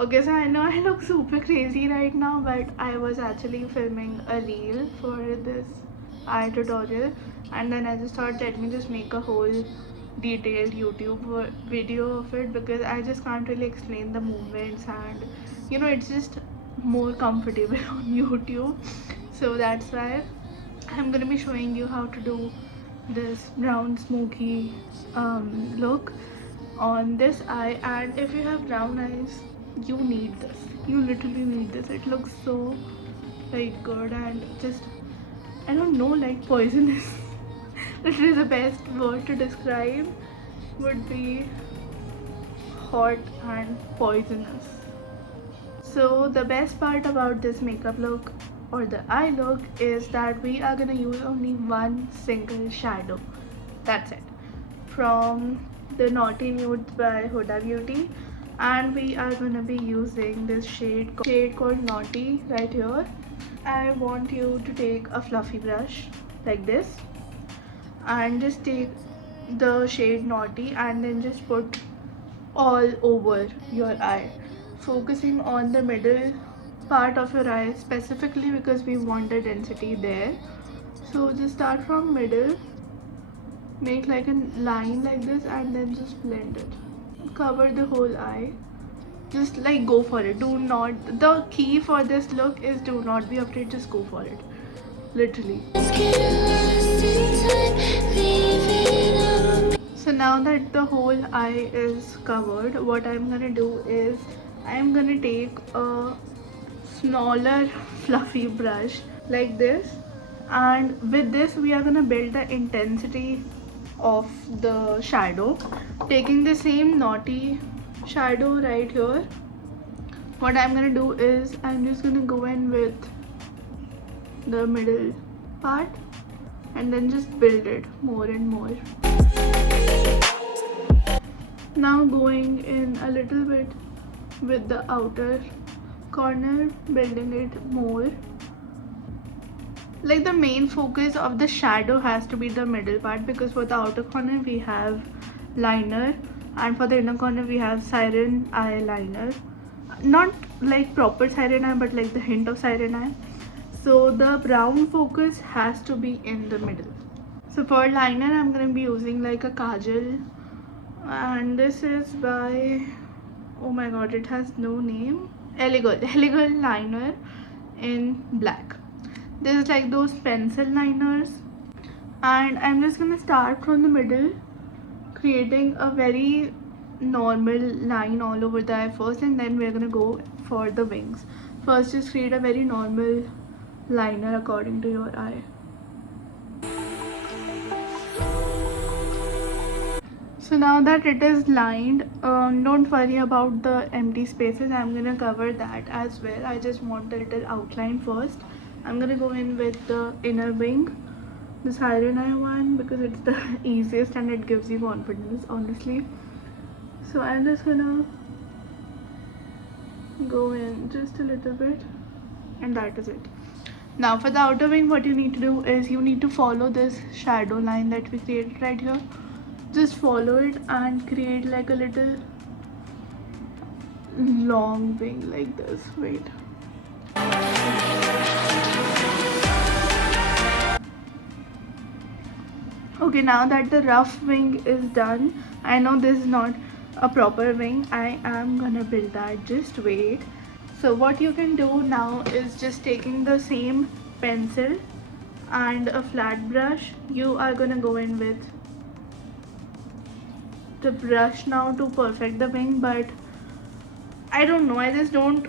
Okay, so I know I look super crazy right now, but I was actually filming a reel for this eye tutorial, and then I just thought, let me just make a whole detailed YouTube video of it, because I just can't really explain the movements, and it's just more comfortable on YouTube. So that's why I'm gonna be showing you how to do this brown smoky look on this eye. And if you have brown eyes, you need this, you literally need this. It looks so like good, and just, I don't know, like poisonous. Literally the best word to describe would be hot and poisonous. So the best part about this makeup look or the eye look is that we are gonna use only one single shadow. That's it. From the Naughty Nudes by Huda Beauty, and we are gonna be using this shade called Naughty right here. I want you to take a fluffy brush like this and just take the shade Naughty and then just put all over your eye, focusing on the middle part of your eye specifically because we want the density there. So just start from middle, make like a line like this, and then just blend it, cover the whole eye. Just like go for it. Do not, the key for this look is do not be afraid, just go for it, literally. So now that the whole eye is covered, what I'm gonna do is I'm gonna take a smaller fluffy brush like this, and with this we are gonna build the intensity of the shadow, taking the same Naughty shadow right here. What I'm gonna do is I'm just gonna go in with the middle part and then just build it more and more. Now going in a little bit with the outer corner, building it more. Like the main focus of the shadow has to be the middle part, because for the outer corner we have liner and for the inner corner we have siren eyeliner. Not like proper siren eye, but like the hint of siren eye. So the brown focus has to be in the middle. So for liner I'm gonna be using like a Kajal, and this is by, oh my god, it has no name, Elegant liner in black. This is like those pencil liners, and I'm just gonna start from the middle, creating a very normal line all over the eye first, and then we're gonna go for the wings. First, just create a very normal liner according to your eye. So now that it is lined, don't worry about the empty spaces. I'm gonna cover that as well. I just want the little outline first. I'm gonna go in with the inner wing, the siren eye one, because it's the easiest and it gives you confidence, honestly. So I'm just gonna go in just a little bit, and that is it. Now for the outer wing, what you need to do is you need to follow this shadow line that we created right here. Just follow it and create like a little long wing like this. Wait. Okay, now that the rough wing is done, I know this is not a proper wing. I am gonna build that, just wait. So what you can do now is just taking the same pencil and a flat brush, you are gonna go in with the brush now to perfect the wing. But I don't know, I just don't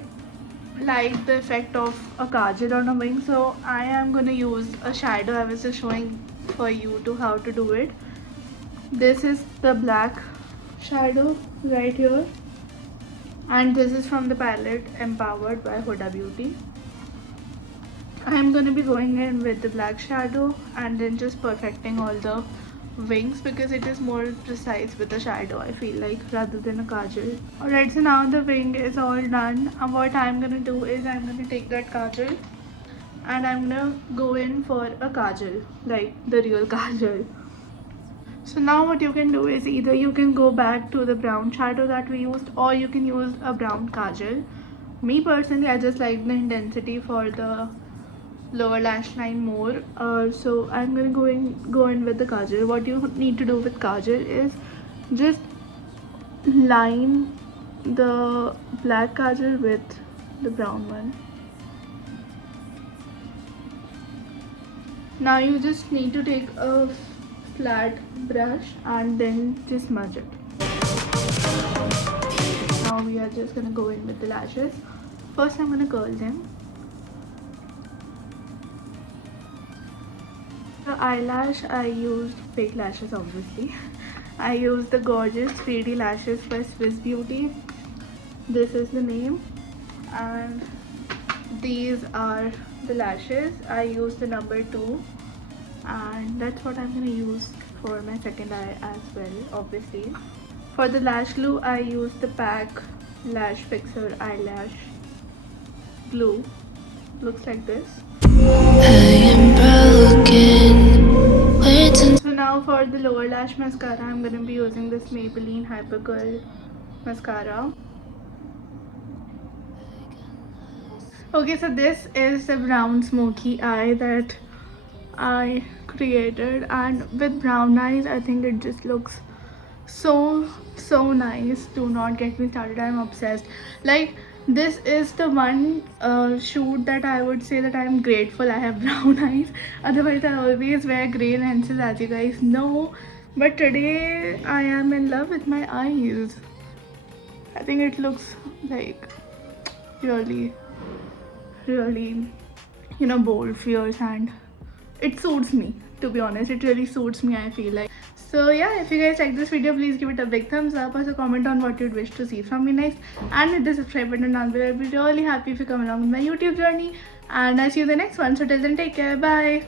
like the effect of a kajal on a wing, so I am gonna use a shadow. I was just showing for you to how to do it. This is the black shadow right here, and this is from the palette Empowered by Huda Beauty. I am going to be going in with the black shadow and then just perfecting all the wings, because it is more precise with the shadow, I feel like, rather than a kajal. Alright, so now the wing is all done, and what I'm going to do is I'm going to take that kajal and I'm going to go in for a kajal, like the real kajal. So now what you can do is either you can go back to the brown shadow that we used, or you can use a brown kajal. Me personally, I just like the intensity for the lower lash line more. So I'm gonna go in with the kajal. What you need to do with kajal is just line the black kajal with the brown one. Now you just need to take a flat brush and then just smudge it. Now we are just gonna go in with the lashes. First I'm gonna curl them. The eyelash, I used fake lashes obviously. I used the gorgeous 3D lashes by Swiss Beauty. This is the name, and these are the lashes. I used the number 2, and that's what I'm gonna use for my second eye as well, obviously. For the lash glue, I used the PAC Lash Fixer Eyelash Glue. Looks like this. So now for the lower lash mascara, I'm gonna be using this Maybelline Hyper Curl mascara. Okay, so this is the brown smoky eye that I created, and with brown eyes I think it just looks so nice. Do not get me started, I'm obsessed. Like, this is the one shoot that I would say that I'm grateful I have brown eyes. Otherwise I always wear grey lenses, as you guys know, but today I am in love with my eyes. I think it looks like really bold, fierce, and it suits me, to be honest. It really suits me, I feel like. So yeah, if you guys like this video, please give it a big thumbs up. Also comment on what you'd wish to see from me next, and hit the subscribe button down below. I'll be really happy if you come along with my YouTube journey, and I'll see you in the next one. So till then, take care, bye.